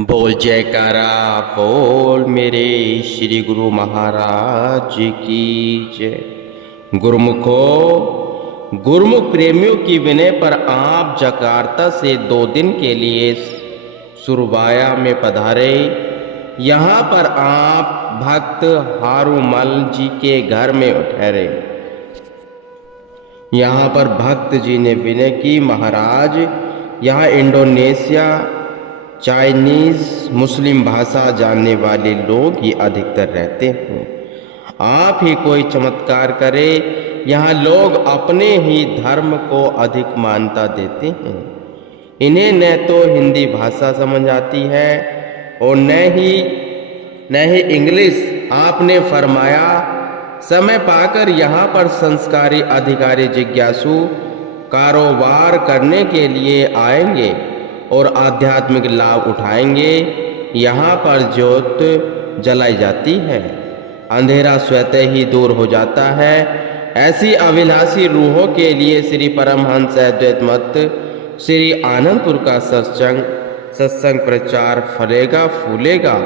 बोल जयकारा बोल मेरे श्री गुरु महाराज की जय। गुरुमुख प्रेमियों की विनय पर आप जकार्ता से 2 दिन के लिए सुरबाया में पधारे। यहाँ पर आप भक्त हारूमल जी के घर में ठहरे। यहाँ पर भक्त जी ने विनय की, महाराज यहाँ इंडोनेशिया चाइनीज मुस्लिम भाषा जानने वाले लोग ही अधिकतर रहते हैं। आप ही कोई चमत्कार करे। यहाँ लोग अपने ही धर्म को अधिक मान्यता देते हैं। इन्हें न तो हिंदी भाषा समझ आती है और न ही इंग्लिश। आपने फरमाया समय पाकर यहाँ पर संस्कारी अधिकारी जिज्ञासु कारोबार करने के लिए आएंगे और आध्यात्मिक लाभ उठाएंगे। यहाँ पर ज्योत जलाई जाती है, अंधेरा स्वतः ही दूर हो जाता है। ऐसी अभिलाषी रूहों के लिए श्री परमहंस अद्वैत मत श्री आनंदपुर का सत्संग प्रचार फलेगा फूलेगा।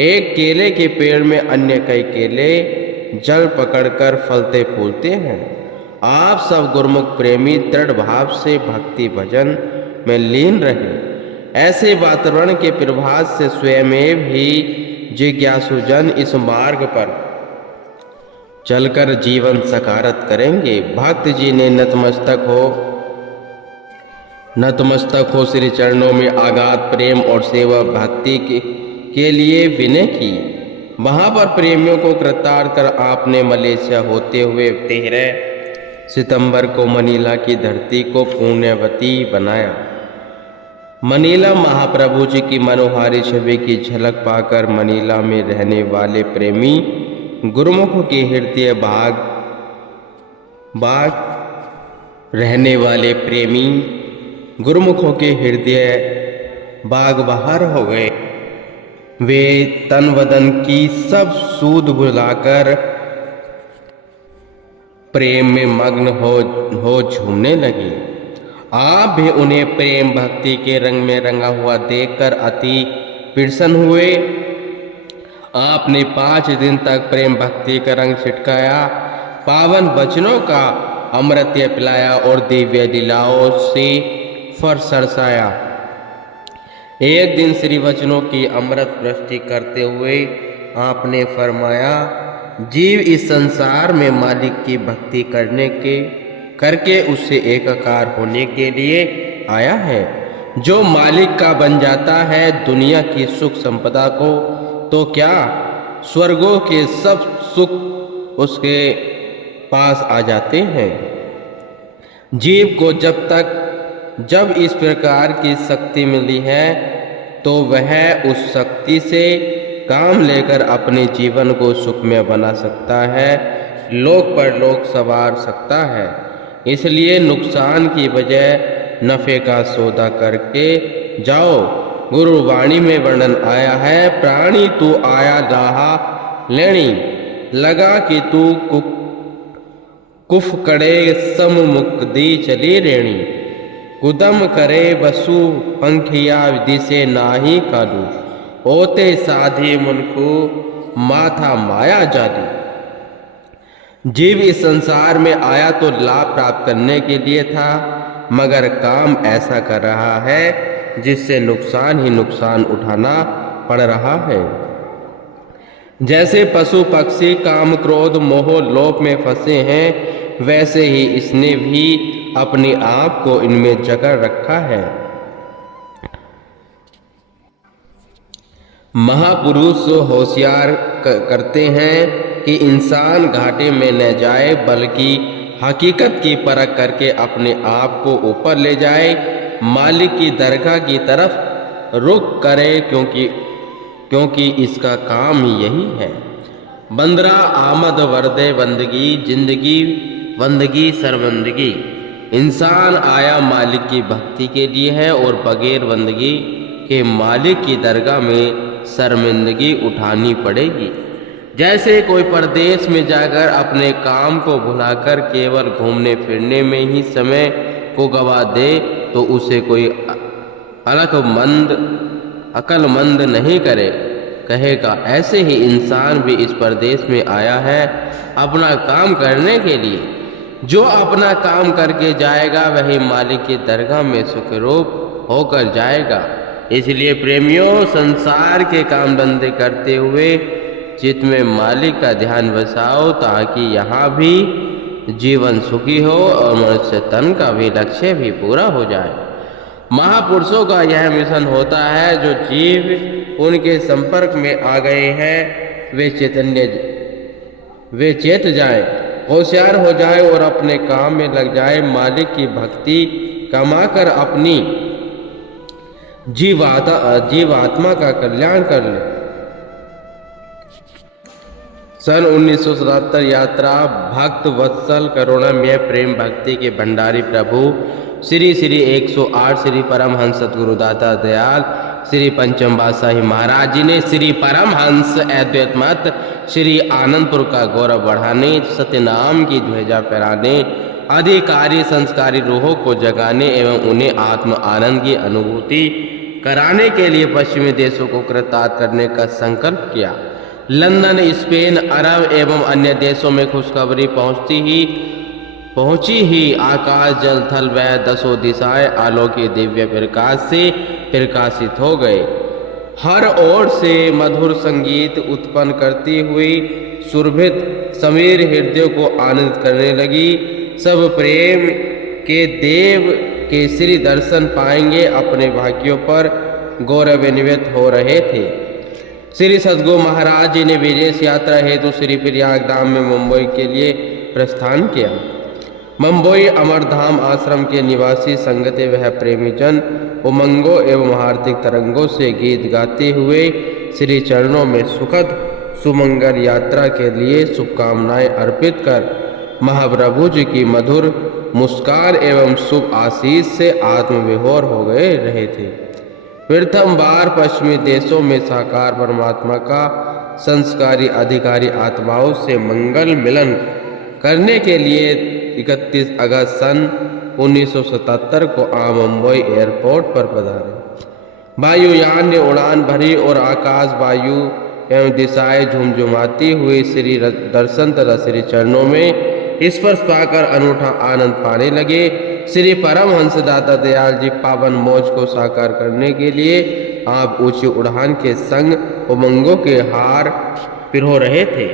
एक केले के पेड़ में अन्य कई केले जल पकड़कर फलते फूलते हैं। आप सब गुरुमुख प्रेमी दृढ़ भाव से भक्ति भजन में लीन रहे। ऐसे वातावरण के प्रभाव से स्वयं भी जिज्ञासुजन इस मार्ग पर चलकर जीवन सकारत करेंगे। भक्त जी ने नतमस्तक हो श्री चरणों में आगाध प्रेम और सेवा भक्ति के लिए विनय की। वहां पर प्रेमियों को कृतार्थ कर आपने मलेशिया होते हुए 13 सितंबर को मनीला की धरती को पुण्यवती बनाया। मनीला महाप्रभु जी की मनोहारी छवि की झलक पाकर मनीला में रहने वाले प्रेमी गुरुमुखों के हृदय बाग बहार हो गए। वे तन वदन की सब सूद भुलाकर प्रेम में मग्न हो झूमने लगे। आप भी उन्हें प्रेम भक्ति के रंग में रंगा हुआ देखकर अति प्रसन्न हुए। आपने 5 दिन तक प्रेम भक्ति का रंग छिटकाया, पावन वचनों का अमृत्य पिलाया और दिव्य लीलाओं से सरसाया। एक दिन श्री वचनों की अमृत वृष्टि करते हुए आपने फरमाया, जीव इस संसार में मालिक की भक्ति करके उससे एकाकार होने के लिए आया है। जो मालिक का बन जाता है दुनिया की सुख संपदा को, तो क्या स्वर्गों के सब सुख उसके पास आ जाते हैं। जीव को जब इस प्रकार की शक्ति मिली है तो वह उस शक्ति से काम लेकर अपने जीवन को सुखमय बना सकता है, लोक पर लोक सवार सकता है। इसलिए नुकसान की बजाय नफे का सौदा करके जाओ। गुरुवाणी में वर्णन आया है, प्राणी तू आया लाहा लेनी लगा कि तू कुफ कड़े सम मुक्ति चली रेणी। कुदम करे वसु पंखिया दिसे नाही कालू ओते साधे मुनको माथा माया जादी। जीव इस संसार में आया तो लाभ प्राप्त करने के लिए था, मगर काम ऐसा कर रहा है जिससे नुकसान ही नुकसान उठाना पड़ रहा है। जैसे पशु पक्षी काम क्रोध मोह लोभ में फंसे हैं, वैसे ही इसने भी अपने आप को इनमें जकड़ रखा है। महापुरुष होशियार करते हैं कि इंसान घाटे में न जाए, बल्कि हकीकत की परख करके अपने आप को ऊपर ले जाए, मालिक की दरगाह की तरफ रुख करे, क्योंकि इसका काम ही यही है। बंदरा आमद वर्दे बंदगी जिंदगी बंदगी शर्मंदगी। इंसान आया मालिक की भक्ति के लिए है और बगैर बंदगी के मालिक की दरगाह में शर्मिंदगी उठानी पड़ेगी। जैसे कोई परदेश में जाकर अपने काम को भुलाकर केवल घूमने फिरने में ही समय को गवा दे, तो उसे कोई अक्लमंद नहीं करे। कहेगा ऐसे ही इंसान भी इस परदेश में आया है अपना काम करने के लिए। जो अपना काम करके जाएगा वही मालिक की दरगाह में सुखरूप होकर जाएगा। इसलिए प्रेमियों, संसार के काम धंधे करते हुए चित्त में मालिक का ध्यान बसाओ ताकि यहाँ भी जीवन सुखी हो और मनुष्य तन का भी लक्ष्य भी पूरा हो जाए। महापुरुषों का यह मिशन होता है, जो जीव उनके संपर्क में आ गए हैं वे चेत जाए, होशियार हो जाए और अपने काम में लग जाए। मालिक की भक्ति कमाकर अपनी जीवात्मा का कल्याण कर ले। सन 1977 यात्रा भक्त वत्सल करुणामय प्रेम भक्ति के भंडारी प्रभु श्री श्री 108 श्री परमहंस सतगुरुदाता दयाल श्री पंचम बादशाही महाराज जी ने श्री परमहंस अद्वैत मत श्री आनंदपुर का गौरव बढ़ाने, सत्यनाम की ध्वजा फहराने, अधिकारी संस्कारी रूहों को जगाने एवं उन्हें आत्म आनंद की अनुभूति कराने के लिए पश्चिमी देशों को कृतार्थ करने का संकल्प किया। लंदन, स्पेन, अरब एवं अन्य देशों में खुशखबरी पहुंची ही आकाश जल थल व दसों दिशाएं अलौकिक दिव्य प्रकाश से प्रकाशित हो गए। हर ओर से मधुर संगीत उत्पन्न करती हुई सुरभित समीर हृदयों को आनंदित करने लगी। सब प्रेम के देव के श्री दर्शन पाएंगे अपने भाग्यों पर गौरवान्वित हो रहे थे। श्री सद्गुरु महाराज जी ने विदेश यात्रा हेतु श्री प्रयाग धाम में मुंबई के लिए प्रस्थान किया। मुंबई अमरधाम आश्रम के निवासी संगते वह प्रेमीजन उमंगों एवं हार्दिक तरंगों से गीत गाते हुए श्री चरणों में सुखद सुमंगल यात्रा के लिए शुभकामनाएं अर्पित कर महाप्रभु जी की मधुर मुस्कान एवं शुभ आशीष से आत्मविभोर हो गए रहे थे। प्रथम बार पश्चिमी देशों में साकार परमात्मा का संस्कारी अधिकारी आत्माओं से मंगल मिलन करने के लिए 31 अगस्त सन 1977 को मुंबई एयरपोर्ट पर पधारे। वायुयान ने उड़ान भरी और आकाश वायु एवं दिशाएं झुमझुमाती हुई श्री दर्शन तथा श्री चरणों में स्पर्श पाकर अनूठा आनंद पाने लगे। श्री परमहंस दाता दयाल जी पावन मौज को साकार करने के लिए आप ऊंची उड़ान के संग उमंगों के हार पिरो रहे थे।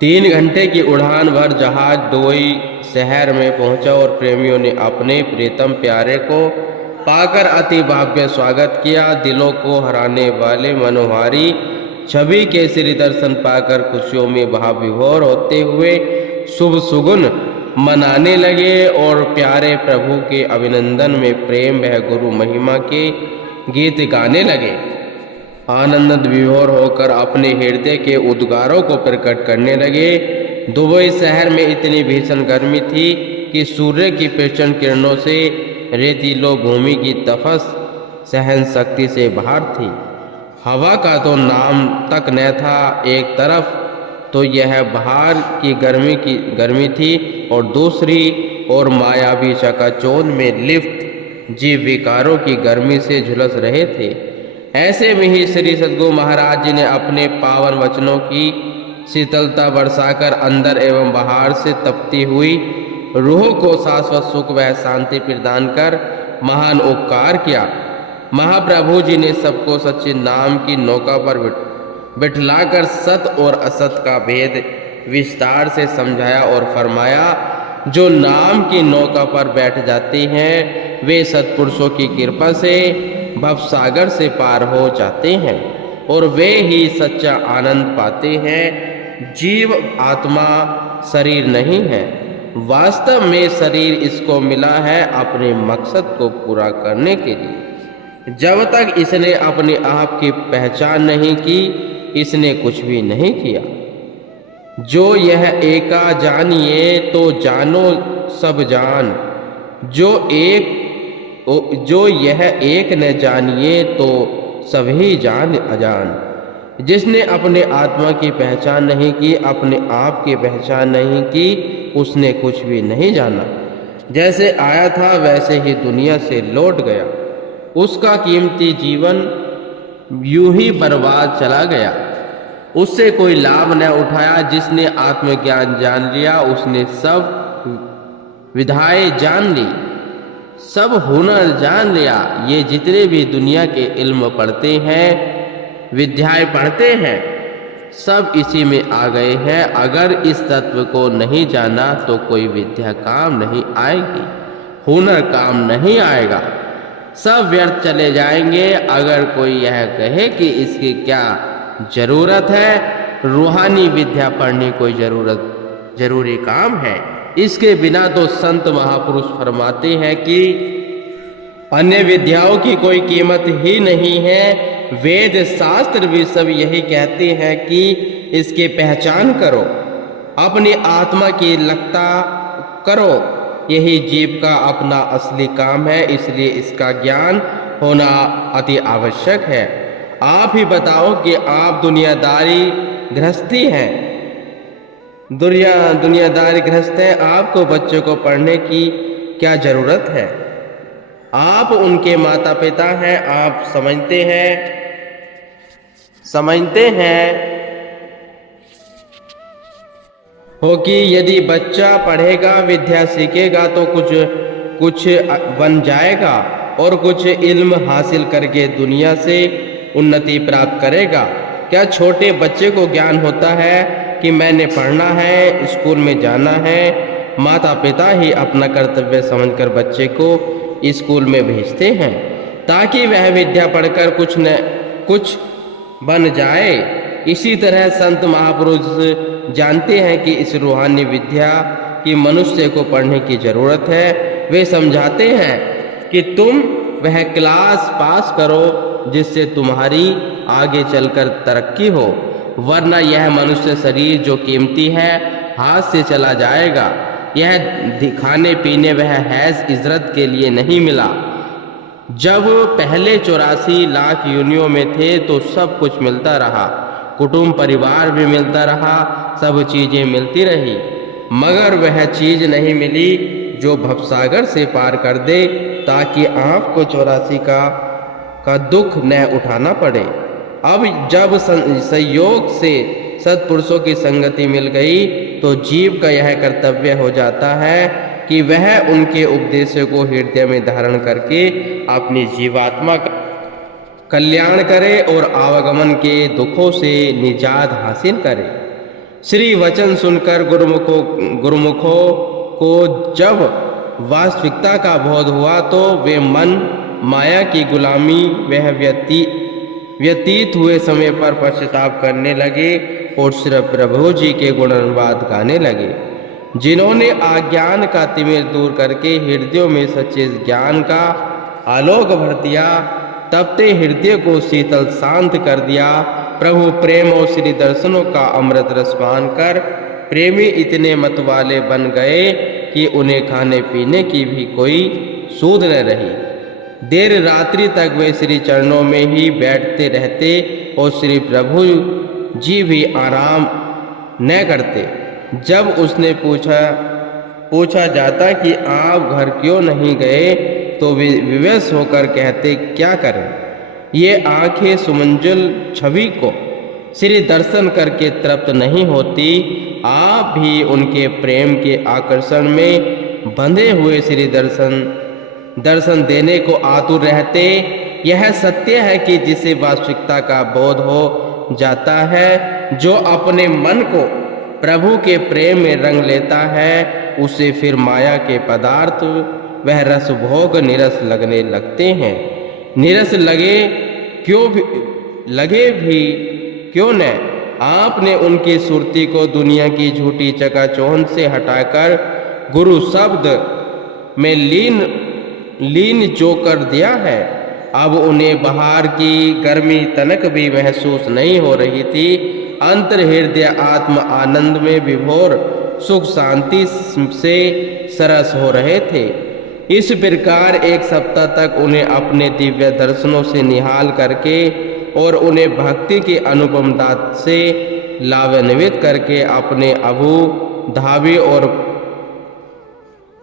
3 घंटे की उड़ान भर जहाज दुबई शहर में पहुंचा और प्रेमियों ने अपने प्रीतम प्यारे को पाकर अति भव्य स्वागत किया। दिलों को हराने वाले मनोहारी छवि के श्री दर्शन पाकर खुशियों में भाव विभोर होते हुए शुभ सुगुन मनाने लगे और प्यारे प्रभु के अभिनंदन में प्रेम व गुरु महिमा के गीत गाने लगे। आनंद विभोर होकर अपने हृदय के उद्गारों को प्रकट करने लगे। दुबई शहर में इतनी भीषण गर्मी थी कि सूर्य की प्रचंड किरणों से रेतीलो भूमि की तपस सहन शक्ति से बाहर थी। हवा का तो नाम तक न था। एक तरफ तो यह बाहर की गर्मी थी और दूसरी ओर मायावी चकाचौंध में लिप्त जीव विकारों की गर्मी से झुलस रहे थे। ऐसे में ही श्री सद्गुरु महाराज जी ने अपने पावन वचनों की शीतलता बरसाकर अंदर एवं बाहर से तपती हुई रूह को शाश्वत सुख व शांति प्रदान कर महान उपकार किया। महाप्रभु जी ने सबको सच्चे नाम की नौका पर बिठलाकर सत और असत का भेद विस्तार से समझाया और फरमाया, जो नाम की नौका पर बैठ जाते हैं वे सत्पुरुषों की कृपा से भवसागर से पार हो जाते हैं और वे ही सच्चा आनंद पाते हैं। जीव आत्मा शरीर नहीं है, वास्तव में शरीर इसको मिला है अपने मकसद को पूरा करने के लिए। जब तक इसने अपने आप की पहचान नहीं की, इसने कुछ भी नहीं किया। जो यह एका जानिए तो जानो सब जान, जो यह एक न जानिए तो सभी जान अजान। जिसने अपने आत्मा की पहचान नहीं की, अपने आप की पहचान नहीं की, उसने कुछ भी नहीं जाना। जैसे आया था वैसे ही दुनिया से लौट गया। उसका कीमती जीवन यूं ही बर्बाद चला गया। उससे कोई लाभ न उठाया। जिसने आत्मज्ञान जान लिया उसने सब विधाएं जान ली, सब हुनर जान लिया। ये जितने भी दुनिया के इल्म पढ़ते हैं, विद्याएं पढ़ते हैं, सब इसी में आ गए हैं। अगर इस तत्व को नहीं जाना तो कोई विद्या काम नहीं आएगी, हुनर काम नहीं आएगा, सब व्यर्थ चले जाएंगे। अगर कोई यह कहे कि इसकी क्या जरूरत है, रूहानी विद्या पढ़ने कोई जरूरी काम है, इसके बिना तो संत महापुरुष फरमाते हैं कि अन्य विद्याओं की कोई कीमत ही नहीं है। वेद शास्त्र भी सब यही कहते हैं कि इसकी पहचान करो, अपनी आत्मा की लगता करो। यही जीव का अपना असली काम है, इसलिए इसका ज्ञान होना अति आवश्यक है। आप ही बताओ कि आप दुनियादारी गृहस्थी हैं, दुनियादारी गृहस्थ हैं, आपको बच्चों को पढ़ने की क्या जरूरत है? आप उनके माता पिता हैं। आप समझते हैं हो कि यदि बच्चा पढ़ेगा, विद्या सीखेगा तो कुछ बन जाएगा और कुछ इल्म हासिल करके दुनिया से उन्नति प्राप्त करेगा। क्या छोटे बच्चे को ज्ञान होता है कि मैंने पढ़ना है, स्कूल में जाना है? माता पिता ही अपना कर्तव्य समझकर बच्चे को स्कूल में भेजते हैं ताकि वह विद्या पढ़कर कुछ बन जाए। इसी तरह संत महापुरुष जानते हैं कि इस रूहानी विद्या की मनुष्य को पढ़ने की जरूरत है। वे समझाते हैं कि तुम वह क्लास पास करो जिससे तुम्हारी आगे चलकर तरक्की हो, वरना यह मनुष्य शरीर जो कीमती है हाथ से चला जाएगा। यह खाने पीने वह हैज इजरत के लिए नहीं मिला। जब पहले 84 लाख योनियों में थे तो सब कुछ मिलता रहा, कुटुंब परिवार भी मिलता रहा, सब चीजें मिलती रही, मगर वह चीज नहीं मिली जो भवसागर से पार कर दे, ताकि आपको 84 का दुख न उठाना पड़े। अब जब संयोग से सत्पुरुषों की संगति मिल गई तो जीव का यह कर्तव्य हो जाता है कि वह उनके उपदेशों को हृदय में धारण करके अपनी जीवात्मा का कल्याण करे और आवागमन के दुखों से निजात हासिल करे। श्री वचन सुनकर गुरुमुखों को जब वास्तविकता का बोध हुआ तो वे मन माया की गुलामी वह व्यतीत हुए समय पर पश्चाताप करने लगे और श्री प्रभु जी के गुणानुवाद गाने लगे, जिन्होंने अज्ञान का तिमिर दूर करके हृदयों में सच्चे ज्ञान का आलोक भर दिया, तपते हृदय को शीतल शांत कर दिया। प्रभु प्रेम और श्री दर्शनों का अमृत रस पान कर प्रेमी इतने मतवाले बन गए कि उन्हें खाने पीने की भी कोई सूध न रही। देर रात्रि तक वे श्री चरणों में ही बैठते रहते और श्री प्रभु जी भी आराम न करते। जब उसने पूछा जाता कि आप घर क्यों नहीं गए तो वे विवश होकर कहते, क्या करें, ये आंखें सुमंजुल छवि को श्री दर्शन करके तृप्त नहीं होती। आप भी उनके प्रेम के आकर्षण में बंधे हुए श्री दर्शन देने को आतुर रहते। यह सत्य है कि जिसे वास्तविकता का बोध हो जाता है, जो अपने मन को प्रभु के प्रेम में रंग लेता है, उसे फिर माया के पदार्थ वह रस भोग निरस लगने लगते हैं। निरस लगे भी क्यों न, आपने उनकी सुरती को दुनिया की झूठी चकाचौंध से हटाकर गुरु शब्द में लीन जो कर दिया है। अब उन्हें बाहर की गर्मी तनक भी महसूस नहीं हो रही थी। अंतर हृदय आत्म आनंद में विभोर सुख शांति से सरस हो रहे थे। इस प्रकार एक सप्ताह तक उन्हें अपने दिव्य दर्शनों से निहाल करके और उन्हें भक्ति की अनुपम दात से लाभान्वित करके अपने अभू धावी और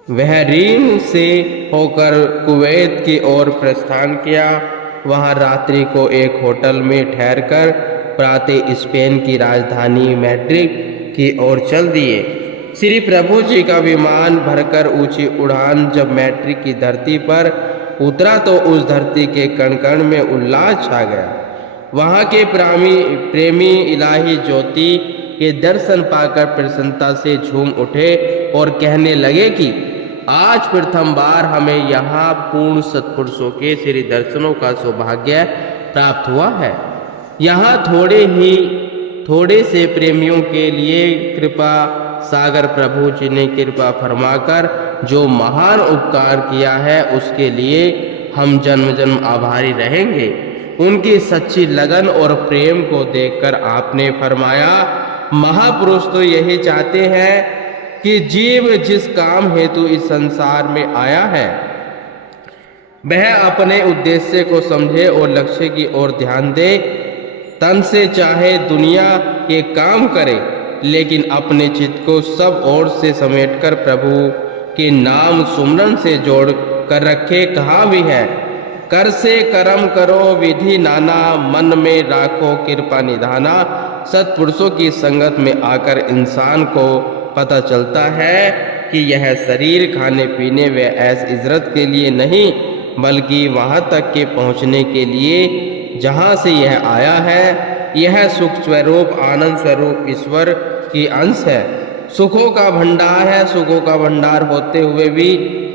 वह रीम से होकर कुवैत की ओर प्रस्थान किया। वहां रात्रि को एक होटल में ठहरकर प्रातः स्पेन की राजधानी मैड्रिड की ओर चल दिए। श्री प्रभु जी का विमान भरकर ऊंची उड़ान जब मैड्रिड की धरती पर उतरा तो उस धरती के कण कण में उल्लास छा गया। वहां के प्रेमी इलाही ज्योति के दर्शन पाकर प्रसन्नता से झूम उठे और कहने लगे कि आज प्रथम बार हमें यहाँ पूर्ण सत्पुरुषों के श्री दर्शनों का सौभाग्य प्राप्त हुआ है। यहाँ थोड़े से प्रेमियों के लिए कृपा सागर प्रभु जी ने कृपा फरमाकर जो महान उपकार किया है उसके लिए हम जन्म जन्म आभारी रहेंगे। उनकी सच्ची लगन और प्रेम को देखकर आपने फरमाया, महापुरुष तो यही चाहते हैं कि जीव जिस काम हेतु इस संसार में आया है वह अपने उद्देश्य को समझे और लक्ष्य की ओर ध्यान दे। तन से चाहे दुनिया के काम करे लेकिन अपने चित्त को सब ओर से समेटकर प्रभु के नाम सुमरन से जोड़ कर रखे। कहा भी है, कर से कर्म करो विधि नाना, मन में राखो कृपा निधाना। सत्पुरुषों की संगत में आकर इंसान को पता चलता है कि यह शरीर खाने पीने व ऐश इजरत के लिए नहीं बल्कि वहाँ तक के पहुँचने के लिए जहाँ से यह आया है। यह सुख स्वरूप आनंद स्वरूप ईश्वर की अंश है, सुखों का भंडार है। सुखों का भंडार होते हुए भी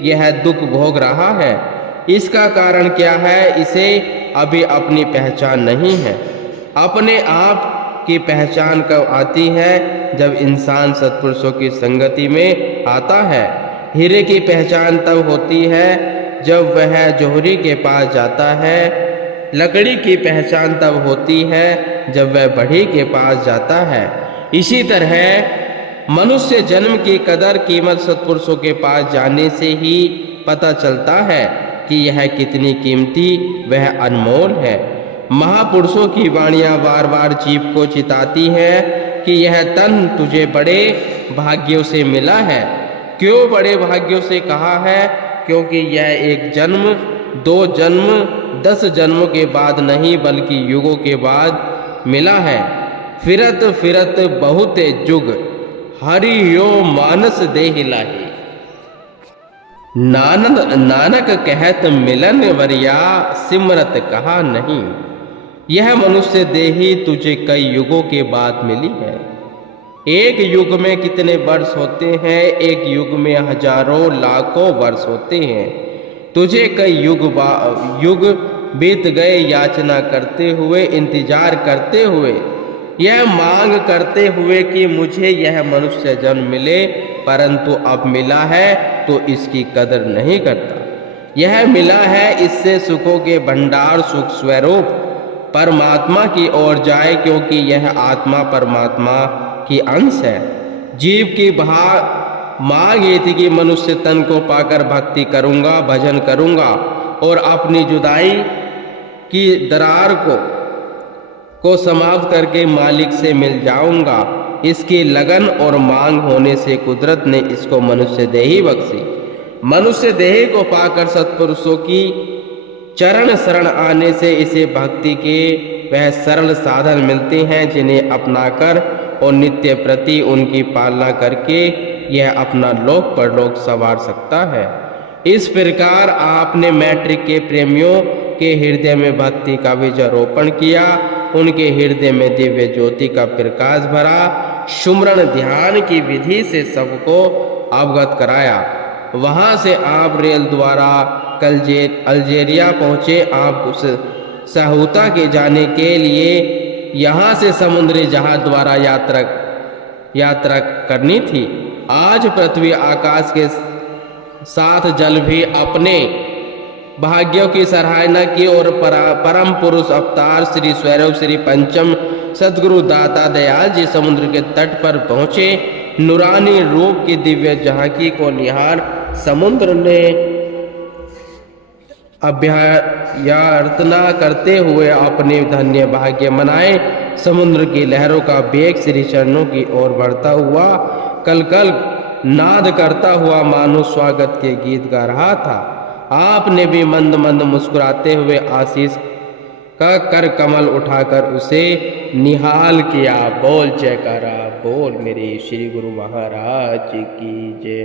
यह दुख भोग रहा है। इसका कारण क्या है? इसे अभी अपनी पहचान नहीं है। अपने आप की पहचान कब आती है? जब इंसान सत्पुरुषों की संगति में आता है। हीरे की पहचान तब होती है जब वह जौहरी के पास जाता है। लकड़ी की पहचान तब होती है जब वह बढ़ई के पास जाता है। इसी तरह मनुष्य जन्म की कदर कीमत सत्पुरुषों के पास जाने से ही पता चलता है कि यह कितनी कीमती वह अनमोल है। महापुरुषों की वाणियाँ बार बार जीव को चिताती हैं कि यह तन तुझे बड़े भाग्यों से मिला है। क्यों बड़े भाग्यों से कहा है? क्योंकि यह एक जन्म, 2 जन्म, 10 जन्मों के बाद नहीं बल्कि युगों के बाद मिला है। फिरत फिरत बहुत जुग हरियो मानस देहि लाही। नानक कहत मिलन वरिया सिमरत कहा नहीं। यह मनुष्य देही तुझे कई युगों के बाद मिली है। एक युग में कितने वर्ष होते हैं? एक युग में हजारों लाखों वर्ष होते हैं। तुझे कई युग बीत गए याचना करते हुए, इंतजार करते हुए, यह मांग करते हुए कि मुझे यह मनुष्य जन्म मिले, परंतु अब मिला है तो इसकी कदर नहीं करता। यह मिला है इससे सुखों के भंडार सुख स्वरूप परमात्मा की ओर जाए, क्योंकि यह आत्मा परमात्मा की अंश है। जीव की मांग ये थी कि मनुष्य तन को पाकर भक्ति करूंगा, भजन करूंगा और अपनी जुदाई की दरार को समाप्त करके मालिक से मिल जाऊंगा। इसकी लगन और मांग होने से कुदरत ने इसको मनुष्य देही बख्शी। मनुष्य देही को पाकर सत्पुरुषों की चरण शरण आने से इसे भक्ति के वह सरल साधन मिलते हैं जिन्हें अपनाकर और नित्य प्रति उनकी पालना करके यह अपना लोक परलोक संवार सकता है। इस प्रकार आपने मैट्रिक के प्रेमियों के हृदय में भक्ति का बीजारोपण किया, उनके हृदय में दिव्य ज्योति का प्रकाश भरा, सुमरन ध्यान की विधि से सबको अवगत कराया। वहां से आप रेल द्वारा अल्जीरिया पहुंचे। आप उस साहूता के जाने के लिए यहाँ से समुद्री जहाज द्वारा यात्रा करनी थी। आज पृथ्वी आकाश के साथ जल भी अपने भाग्यों की सराहना की और परम पुरुष अवतार श्री स्वरूप श्री पंचम सदगुरु दाता दयाल जी समुद्र के तट पर पहुँचे। नूरानी रूप की दिव्य झांकी को निहार समुद्र ने अभ्यर्थना करते हुए अपने धन्य भाग्य मनाए। समुद्र की लहरों का वेग श्री चरणों की ओर बढ़ता हुआ कल नाद करता हुआ मानो स्वागत के गीत गा रहा था। आपने भी मंद मंद मुस्कुराते हुए आशीष का कर कमल उठाकर उसे निहाल किया। बोल जयकारा बोल मेरे श्री गुरु महाराज की जय।